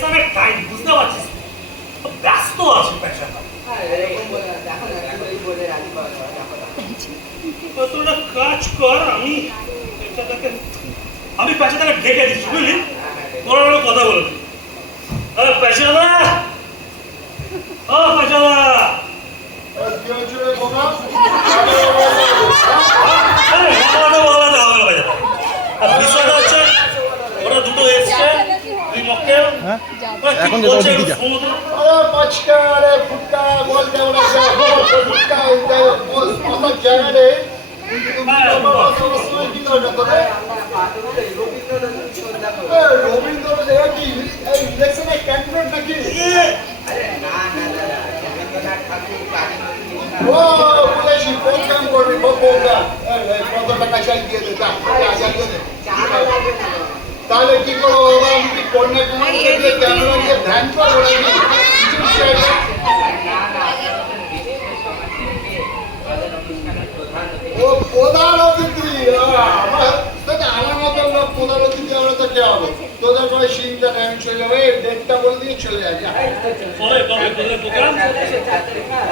ইলেকশনের টাইম, বুঝতে পারছিস? ব্যস্ত আছে পেশাটা। তোরা কাজ কর, আমি পেশাটাকে ঢেকে দিচ্ছি, বুঝলি? তোরা কথা বলে পেশাদা, ও পেশাদা, বিষয়টা হচ্ছে ওরা দুটো এসছে, দুই মক্কেল এখন তাহলে কি করবো বাবা, আমি কি কন্যাকুমারী থেকে ক্যামেরা নিয়ে ধ্যান করবো নাকি? ও প্রধান অতিথি, আমার মতো লোক প্রধান অতিথি আমরা তো কে হবে? তোদের পরে সিংটা টাইম চলে যাবে, ডেটটা বলে দিয়ে চলে যায়।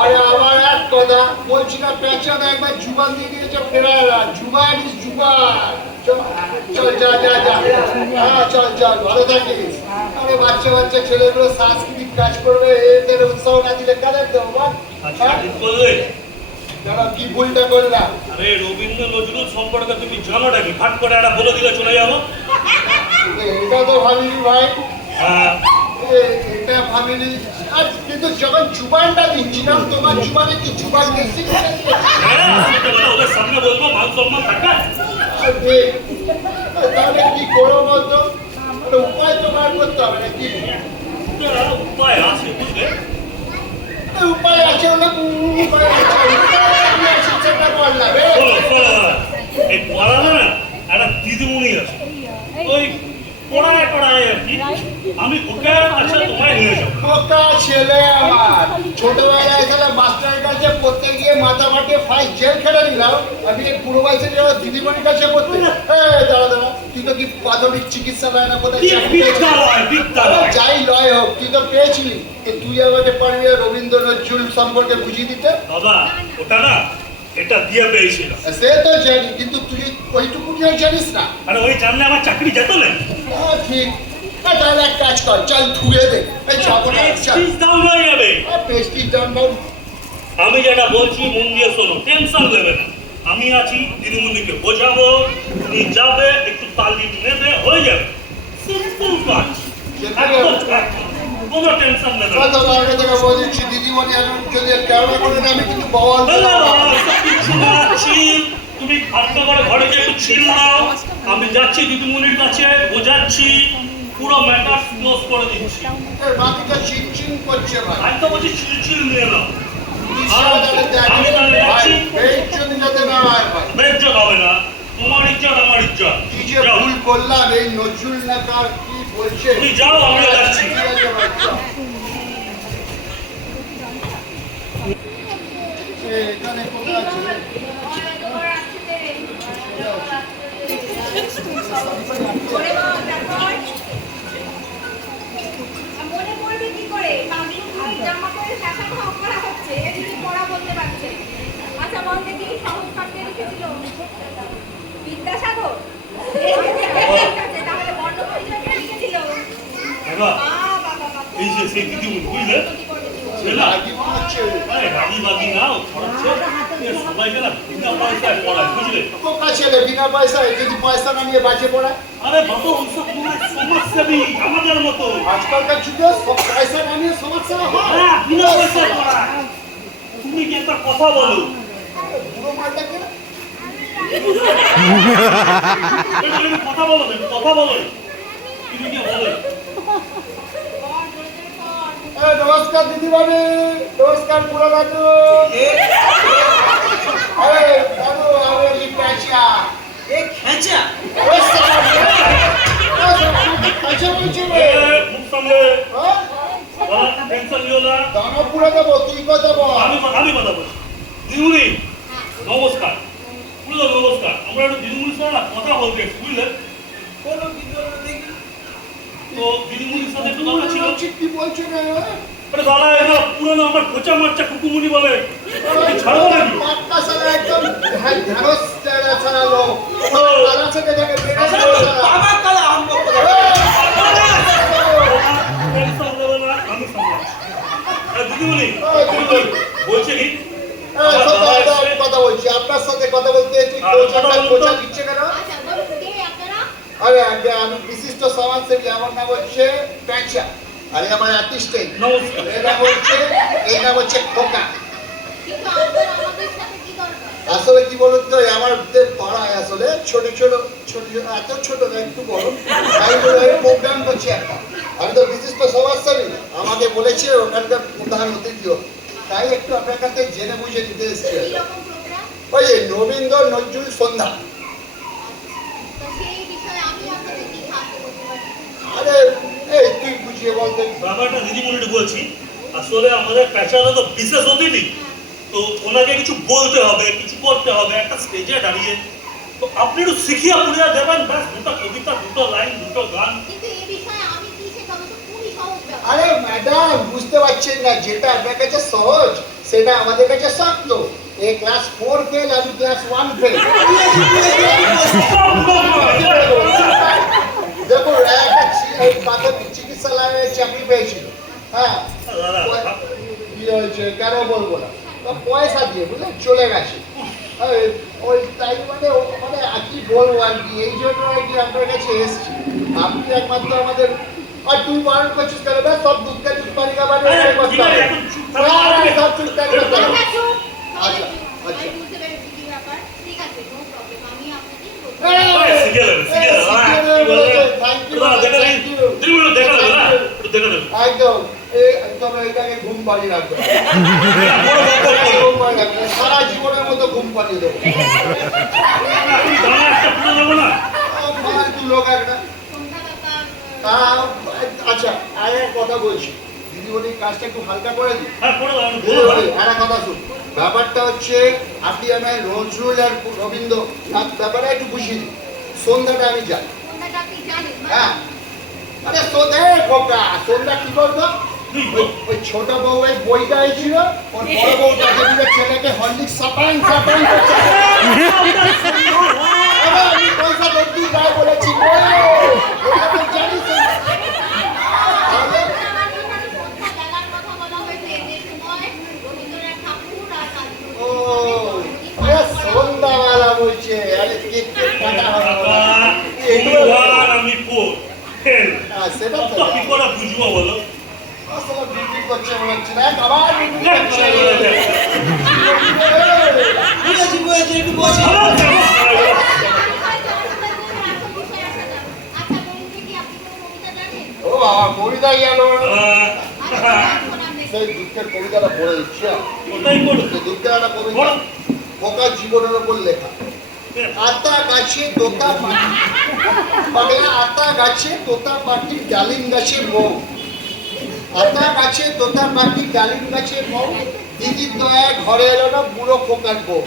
আরে আমার এক কথা বলছি না, পেঁচাদা একবার জুবান দিয়ে দিয়েছে ফেরারা, জুবান ইজ জুবান। চল যা যা যা, হ্যাঁ চল চল, ভালো থাকিস। আরে বাচ্চা বাচ্চা ছেলেগুলো সাংস্কৃতিক কাজ করবে, এদের উৎসাহ না দিলে কাদের দেবো বল? দাঁড়া, কি ভুলটা করলাম? আরে রবীন্দ্র নজরুল সম্পর্কে তুমি জানোটা কি? ফাট করে একটা বলে দিলে চলে যাবো। এটা তো ভাবিনি ভাই, এটা ভাবিনি। আর কিন্তু যখন জুবানটা দিচ্ছিলাম, তোমার জুবানে কি জুবান দিচ্ছি? ওদের সামনে বলবো, মান সম্মান থাকবে। তাহলে কি করবো বলতো? উপায় তো বার করতে হবে নাকি? উপায় আছে, বুঝলে? উপায় আছে, উপায় আছে, সেটা বললাম। এই পাড়াতে না একটা দিদিমণি আছে, ওই পড়ায় পড়ায় আর কি। আমি ওকে আচ্ছা তোমায় নিয়ে যাবো। ওটা ছেলে আমার ছোটবেলায় গেলে মাস্টারের কাছে পড়তে গিয়ে মাথা ফাটিয়ে ফার্স্ট জেল খেলে নিলাম। আমি এই পুরো বয়সে যাওয়া দিদিমণির কাছে পড়তে। দাঁড়া দাঁড়া, তুই তো কি প্রাথমিক চিকিৎসালয় না কোথায় যাই লয় হোক, তুই তো পেয়েছিলি। তুই আমাকে পারবি রবীন্দ্র নজরুল সম্পর্কে বুঝিয়ে দিতে? বাবা ওটা না, এটা দিয়ে পেয়েছিল। সে তো জানি, কিন্তু তুই ওইটুকুনিও জানিস না। আরে ওই জানলে আমার চাকরি যেত না। ঠিক, তাহলে এক কাজ কর, চল ধুয়ে দে। আমি যেটা বলছি মন দিয়ে শোনো, টেনশন নেবে না। আমি আছি, দিদিমণিকে বোঝাবো, তুমি যাবে, একটু তালিম নেবে, হয়ে যাবে। সিম্পল কাজ, কোনো টেনশন নেবে না। দিদিমণি যদি কেমন করে আমি কিন্তু বল তুমি আটকা করে ঘরে গিয়ে একটু ছিল নাও। আমি যাচ্ছি দিদিমণির কাছে, বোঝাচ্ছি, পুরো ম্যাটার ক্লোজ করে দিচ্ছি। মাটিটা চিনচিন করছে ভাই। আমি তো বলছি চিলচিল নিয়ে নাও। আমি তাহলে যাচ্ছি। বেজ্জত হবে না, তোমার ইজ্জত আমার ইজ্জত। কি যে ভুল করলাম, এই নজরুল নাকার কি বলছে? তুমি যাও, আমরা যাচ্ছি। এখানে কোথায় আছে? মনে পড়বে কি করে? জামা পরে শাসন করা হচ্ছে, এদিকে পড়া বলতে পারছে। আচ্ছা বল দেখি, সহজ কাটতে লিখেছিল বিদ্যাসাগর। তাহলে বর্ণ পরিচয় কে লিখেছিল? এই যে সেই দিদিমণি, বুঝলে? বিনা পয়সায় যদি পয়সা না নিয়ে বাঁচে পড়ায়। আরে বাবা, ওইসব সমাজসেবী আমাদের মতো। আজকালকার যুগে সব পয়সা না নিয়ে সমাজসেবা হয়। বিনা পয়সায় পড়ায়। তুমি কি একটা কথা বলো? পুরো মালটা কে? কথা বলো, কথা বলো। তুমি কি বলো? নমস্কার দিদিমণি, নমস্কার পুরো দাদু। আরে দাদু, আমি পেঁচা। খেঁচা বলছি মুখ সামনে টেনশন নিও না। দানা পুরো দেবো, তুই কথা বল। আমি কথা বলছি। দিদিমণি নমস্কার, পুরো নমস্কার। আমরা একটু দিদিমণির সাথে কথা বলতে, বুঝলে? বলো কি বলো দেখি। তো দিদিমণির সাথে একটু কথা ছিল। কি বলছো না? আরে দাদা এটা পুরনো আমার খোঁচা মারচা কুকুমুনি বলে ছাড়বো নাকি? পাক্কা সারা একদম ঢ্যাঁড়স চারা ছাড়া লোক। তারা থেকে দেখে বাবা কালা আম্ব করে টেনশন নেবে না, আমি সামলাচ্ছি। আরে দিদিমণি, দিদিমণি, বলছে কি কথা বলছি আপনার সাথে কথা বলতে খোঁচা দিচ্ছে কেন? আচ্ছা বলুন কে আপনারা? আরে আমি বিশিষ্ট সমাজসেবী, আমার নাম হচ্ছে প্যাঁচা। আরে আমার অ্যাসিস্ট্যান্ট নমস্কার। এই নাম হচ্ছে খোকা। কিন্তু আপনার আমাদের সাথে কি দরকার? আসলে কি বলুন তো, আমার পাড়ায় আসলে ছোট ছোট এত ছোট না, একটু বড় প্রোগ্রাম করছি একটা। আমি তো বিশিষ্ট সমাজসেবী, আমাকে বলেছে ওখানকার প্রধান অতিথি, তাই একটু আপনার কাছে জেনে বুঝে দিতে এসেছি। কি রকম প্রোগ্রাম? ওই যে রবীন্দ্র নজরুল সন্ধ্যা। তো সেই বিষয়ে আমি আপনাদের কি সাহায্য করতে পারি? আরে এই তুই বুঝিয়ে বলতে। ব্যাপারটা দিদিমণিকে বলছি, আসলে আমাদের পেশাটা তো বিশেষ অতিথি, তো ওনাকে কিছু বলতে হবে, কিছু করতে হবে একটা স্টেজে দাঁড়িয়ে। তো আপনি একটু শিখিয়ে পুরিয়া দেবেন, ব্যাস দুটো কবিতা, দুটো লাইন, দুটো গান। কিন্তু এই বিষয়ে আমি কি শেখাবো তো খুবই সহজ ব্যাপার। আরে ম্যাডাম বুঝতে পারছেন না, যেটা আপনার কাছে সহজ সেটা আমাদের কাছে শক্ত। এই ক্লাস 4 ফেল, আমি ক্লাস 1 ফেল। দেখুন একটা প্রাথমিক চিকিৎসালয়ে চাকরি পেয়েছিল। হ্যাঁ দাদা কি হয়েছে কেন বলবো না, তো পয়সা দিয়ে বুঝলেন চলে গেছে। ওই তাই মানে আর কি বলবো আর কি, এই জন্য আর কি আপনার কাছে এসেছি। আপনি একমাত্র আমাদের। আর তুই বারণ করছিস কেন? সব দুঃখের পারিকা বাড়ি সব চুপ থাকবে। আচ্ছা চুপ। আচ্ছা, আমি আচ্ছা। বুঝতে পেরেছি কি ব্যাপার। ঠিক আছে, নো প্রবলেম। আমি আপনাকে বলবো। শিখে দেবেন, শিখে দেবেন। দিদিমণি দেখা দেবে না, একটু দেখা দেবে। একদম একদম এটাকে ঘুম পাড়িয়ে রাখবে, ঘুম পাড়িয়ে রাখবে, সারা জীবনের মতো ঘুম পাড়িয়ে দেবো। দাঁড়া একটা পুরো দেবো না। ফালতু লোক একটা। কোনটা ব্যাপার? আচ্ছা আর এক কথা বলছি, দিদিমণির কাজটা একটু হালকা করে দিই। হ্যাঁ করে দেবেন, একটা কথা শুন, ব্যাপারটা হচ্ছে আপনি আমার নজরুল আর রবীন্দ্র ব্যাপারে একটু বুঝিয়ে দিন। সন্ধ্যাটা আমি যাই। কোনটা আপনি জানেন? হ্যাঁ আরে সন্ধ্যা খোকা, সন্ধ্যা কি করবো? ওই ছোট বউ এই বইটা এসেছিল, ওর বড় বউটা যেগুলো ছেলেকে হরলিক্স সাপান সাপান করছে। আরে আমি পয়সা দেখতে যাই বলেছি গো, ওটা তো জানিস না। তাহলে ও আরে সন্ধ্যাবেলা বলছে, আরে কেক কাটা হবে বাবা, তুমি ওয়ান, আমি ফোর। সেটা তো তো কি করে বুঝবো বলো? আসলে বিক্রি করছে মনে হচ্ছে না, আবার বিক্রি করছে। বুঝেছি বুঝেছি একটু বসে ও বাবা কবিতা গেল, সেই দুঃখের কবিতাটা পড়ে দিচ্ছি। ওটাই করো। সেই দুঃখের একটা কবিতা পোকার জীবনের উপর লেখা। আতা গাছে তোতা পাখি, পাগলা আতা গাছে তোতা পাখি ডালিম গাছের বউ। আতা গাছে তোতা পাখি ডালিম গাছের বউ, দিদির দয়া ঘরে এলো না বুড়ো খোকার বউ।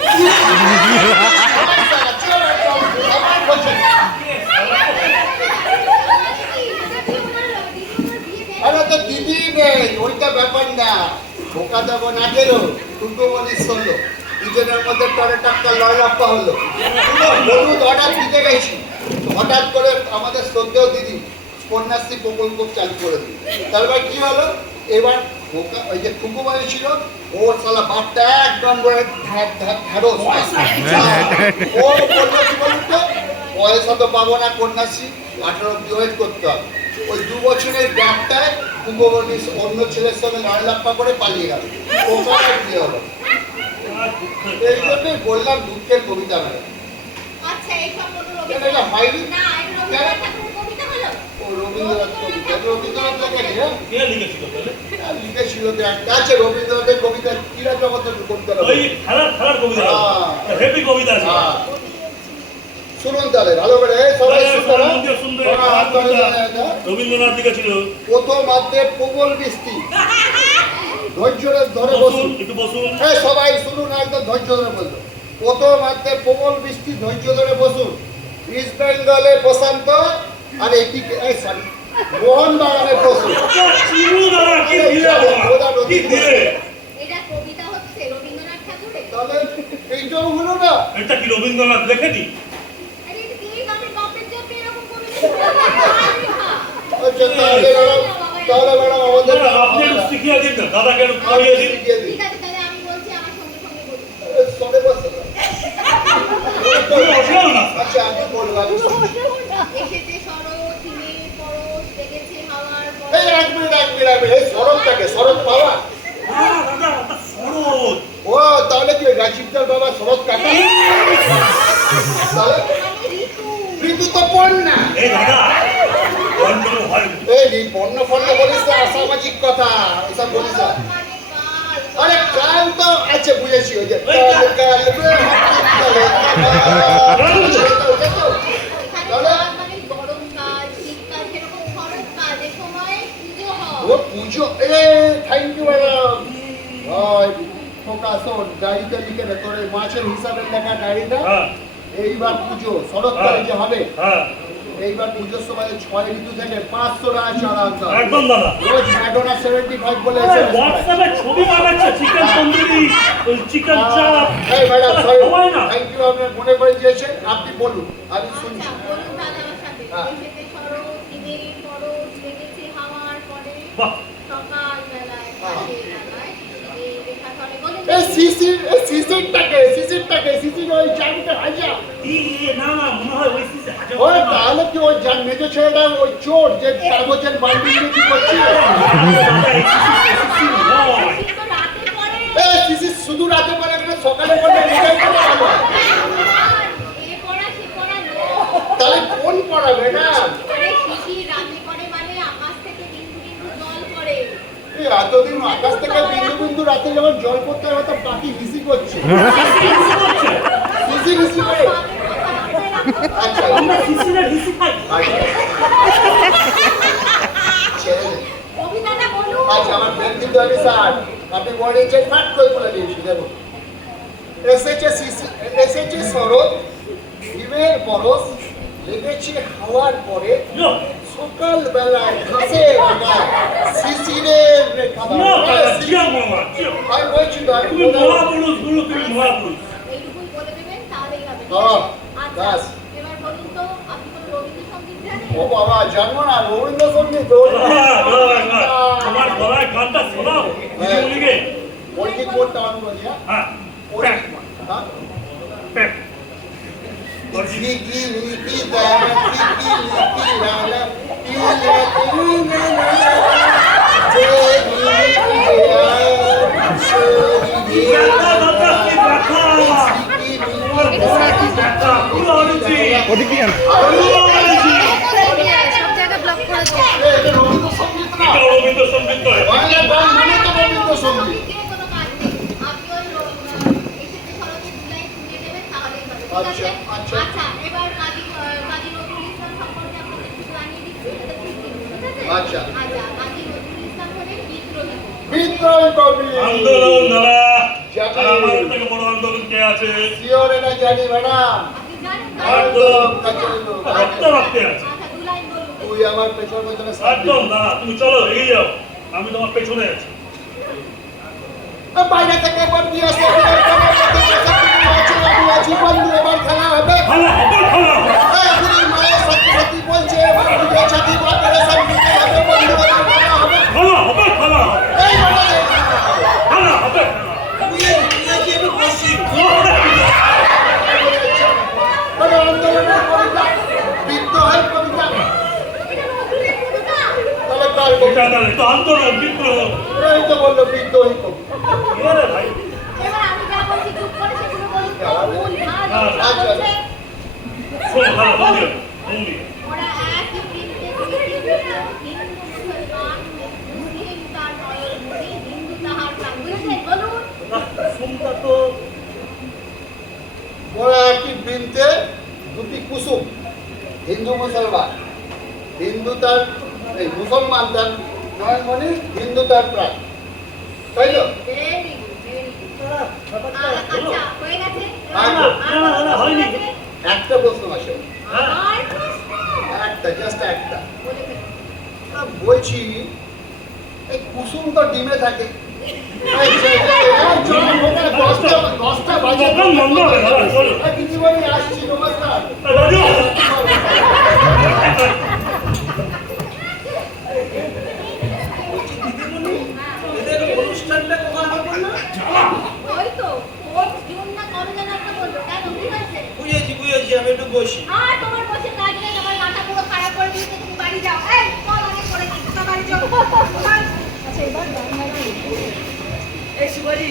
আরে তো দিদি নেই, ওইটা ব্যাপার না। খোকা তখন 18, টুকুমণি 16, দুজনের মধ্যে টরে টাক্কা লড়াপ্পা হলো। হলুদ হঠাৎ দিতে গেছি, হঠাৎ করে আমাদের শ্রদ্ধেয় দিদি কন্যাশ্রী প্রকল্প চালু করে দিল। তারপর কি হলো, এবার ওই যে টুকুমণি ছিল, ওর শালা বাপটা একদম করে ঢেঁড়স। ও বললো কি বলুন তো, পয়সা তো পাবো না কন্যাশ্রী, 18 অব্দি ওয়েট করতে হবে। ওই 2 বছরের গ্যাপটায় টুকুমণি অন্য ছেলের সঙ্গে লড়লাপ্পা করে পালিয়ে গেল। ওখানে কি হলো? এই জন্যই বললাম দুঃখের কবিতা নয়। আচ্ছা এইসব কোনো কেন এটা হয়নি? না, এটা রবীন্দ্রনাথ ঠাকুরের কবিতা হলো। ও রবীন্দ্রনাথ কবিতা, রবীন্দ্রনাথ লেখেনি, হ্যাঁ? কে লিখেছিল তাহলে? লিখেছিল তো একটা আছে রবীন্দ্রনাথের কবিতা, ক্রীড়া জগতের কবিতা। ওই খেলার কবিতা, হেভি কবিতা আছে। শুনুন তাহলে ভালো করে, সবাই সুন্দর রবীন্দ্রনাথ লিখেছিল। প্রথমার্ধে প্রবল বৃষ্টি, ধৈর্য ধরে বসুন। একটু বসুন। হ্যাঁ সবাই শুনুন, একদম ধৈর্য ধরে বলবো। প্রথমার্ধে প্রবল বৃষ্টি, ধৈর্য ধরে বসুন। ইস্ট বেঙ্গলে প্রশান্ত, আর এটি সরি মোহনবাগানের প্রশ্ন। চিনু দাদা কি দিলে বাবা? কি দিলে? এটা কবিতা হচ্ছে রবীন্দ্রনাথ ঠাকুরের। তাহলে এইটাও হলো না। এটা কি রবীন্দ্রনাথ লেখেনি? আরে কি আমি বাপের জন্য এরকম কবিতা লিখি? আচ্ছা তাহলে ম্যাডাম আমাদের না, আপনি একটু শিখিয়ে দিন না, দাদাকে একটু পড়িয়ে দিন। শিখিয়ে দিন। ঠিক আছে তাহলে আমি বলছি আমার সঙ্গে সঙ্গে বলি। সবে বসে না। তুমি অসহায় না। আচ্ছা আমি বলবো আমি শুনছি। এসেছে শরৎ হিমের পরশ লেগেছে হাওয়ার এই এক মিনিট এই শরৎ বাবা। না, দাদা, ওটা শরৎ। ও তাহলে কি রাজীবদার বাবা শরৎ কাকা? তাহলে মানে ঋতু। ঋতু তো পড়না। এই দাদা, বন্ধ হয় না। এই পণ্য বলিস না, অসামাজিক কথা এসব বলিস না। মানে কাল। আরে কাল তো আচ্ছা বুঝেছি ওই যে ওই কাল এখানে কাল মানে গরমকাল, শীতকাল, সেরকম শরৎকাল, যে সময় পুজো হয়। ও পুজো থ্যাংক ইউ ম্যাডাম। ওই ফোকাস ওর ডায়েরিতে লিখে দে তোর এই মাছের হিসাবের লেখা ডায়েরিটা। হ্যাঁ, এইবার পুজো শরৎকালে যে হবে হ্যাঁ, এইবার পুজোর সময় 6 ঋতু থেকে 500 টাকা চাঁদা আনতে হবে। একদম দাদা। রোজ ম্যাডোনা 75 বলে আরে, SMS করে। হোয়াটসঅ্যাপে ছবি পাঠাচ্ছে, চিকেন তন্দুরি, চিকেন চাপ। এই ম্যাডাম হয় না। থ্যাংক ইউ আপনি মনে করে দিয়েছেন আপনি বলুন আমি শুনছি। আচ্ছা, বলুন তাহলে আমার সাথে। হ্যাঁ। এসেছে শরৎ হিমের পরশ লেগেছে হাওয়ার পরে বাহ, সকাল বেলায় কাছে লাগায় এই রেখা ধরে বলে এই সিসির ওই জায়গাটা হাজা না, মনে হয় ওই সিসে হাজার ওই টাকা না। তাহলে কি ওই যার মেজো ছেলেটা ওই চোর যে কাগজের বান্ডিল নিয়ে কি করছে? দাদা, এই সিসি নয়। কিন্তু রাতে পরে এই সিসি শুধু রাতে পড়ে না সকালে পড়ে এটাই তো ভালো। এ পড়া সে পড়া লো তাহলে কোন পড়াবে না? আরে শিশির রাতে পড়ে মানে আকাশ থেকে বিন্দু বিন্দু জল পড়ে এই এতদিন আকাশ থেকে বিন্দু বিন্দু রাতে যখন জল পড়তে হয় তো পাখি হিসি করছে হিসি করে। আচ্ছা আমরা সিসির হিসি খাই। ছেড়ে দে। কবিতাটা বলুন আচ্ছা আমার ফ্রেন্ড কিন্তু আমি স্যার আপনি বলে যে ফাট করে বলে দিয়েছি দেখুন এসেছে শরৎ হিমের পরশ লেগেছে হাওয়ার পরে ইয়ো, সকাল বেলায় ঘাসে লাগায় শিশিরের রেখা না, দাদা, জিয়া মামা, জিয়া। আমি বলছি তো আমি তুমি মহাপুরুষ, গুরু, তুমি মহাপুরুষ। এইটুকুই বলে দেবেন তাহলেই হবে হ্যাঁ, আচ্ছা ব্যাস। এবার বলুন তো আপনি কোন রবীন্দ্রসঙ্গীত জানেন ও বাবা জানবো না রবীন্দ্রসঙ্গীত তোমার গলায় গানটা শোনাও দিদিমণিকে। পরিচিত কোনটা আমি বলি হ্যাঁ, হ্যাঁ প্যাক। লিখি লিখি দানা লিখি লিখি লালা সব জায়গা ব্লক করেছে রবীন্দ্রসঙ্গীত না রবীন্দ্রসঙ্গীত নয়। বাংলা গান মানে তো রবীন্দ্রসঙ্গীত। যে কোনো কাজ নেই আপনি ওই এসেছে শরতের জুলাই শুনে নেবেন তাহলেই হবে ঠিক আছে আচ্ছা, আচ্ছা। আচ্ছা এবার কাজী নজরুল ইসলাম সম্পর্কে আপনাদের কিছু জানিয়ে দিচ্ছি এটা ঠিক আছে আচ্ছা। আচ্ছা কাজী নজরুল ইসলাম হলেন বিদ্রোহী বিদ্রোহী কবি আন্দোলন দাদা, জানি। আর আমাদের থেকে বড় আন্দোলন কে আছে? শিওর এটা জানি ম্যাডাম আপনি জানেন একদম কাজের লোক। রক্তে রক্তে আছে। আচ্ছা দু লাইন বলুন তুই আমার পেছনে পেছনে সাথ একদম দাদা, তুমি চলো এগিয়ে যাও, আমি তোমার পেছনে আছি। বাইরে থেকে বন্দি আসে বন্ধু এবার খেলা হবে ভালো হবে, ভালো হবে। বুড়ির মায়ের সত্যি সত্যি বলছে এবার বুঝে ছাতি বাপের সব দিতে হবে বন্ধু এবার খেলা হবে ভালো হবে, ভালো হবে, এই বলে ভালো হবে, মানে আন্দোলনের কবিতা বিদ্রোহের কবিতা এটা নজরুলের কবিতা তাহলে কার এটা কবিতা দাদা, তো আন্দোলন, বিদ্রোহ। এই তো বললো বিদ্রোহী কবিতা কি রে ভাই? এবার আমি যা বলছি চুপ করে সেগুলো বলুন তো ভুল ভাল আচ্ছা। বলছে শোনো দাদা, মন দিও, মন দিও। ওরা একই বৃত্তে দুইটি হিন্দু মুসলমান মুসলিম তার নয়নমণি হিন্দু তাহার প্রাণ বুঝেছেন বলুন শুনটা তো ওরা একই বৃন্তে দুটি কুসুম হিন্দু মুসলমান হিন্দু তার এই মুসলমান তার নয়নমণি হিন্দু তার প্রাণ তাই তো ভেরি গুড ভেরি গুড আচ্ছা হয়ে গেছে আর না, হয়নি। হয়ে গেছে? একটা প্রশ্ন আসে আর প্রশ্ন একটা জাস্ট একটা বলে ফেলুন। বলছি এই কুসুম তো ডিমে থাকে দশটা বাজে দোকান বন্ধ হবে না, চলো। কিছু বলি আসছি নমস্কার রাজু বলছি দিদিমণি এদের অনুষ্ঠানটা কখন হবে না? ওই তো 4 জুন না কবে যেন একটা বললো, কেন কি হয়েছে? বুঝেছি আমি একটু বসি। আর তোমার বসে কাজ নেই, আমার মাথা পুরো খারাপ করে দিয়েছে, তুমি বাড়ি যাও। এই চল, অনেক করে দিচ্ছি, বাড়ি যাও। আচ্ছা এবার এই শিবাজি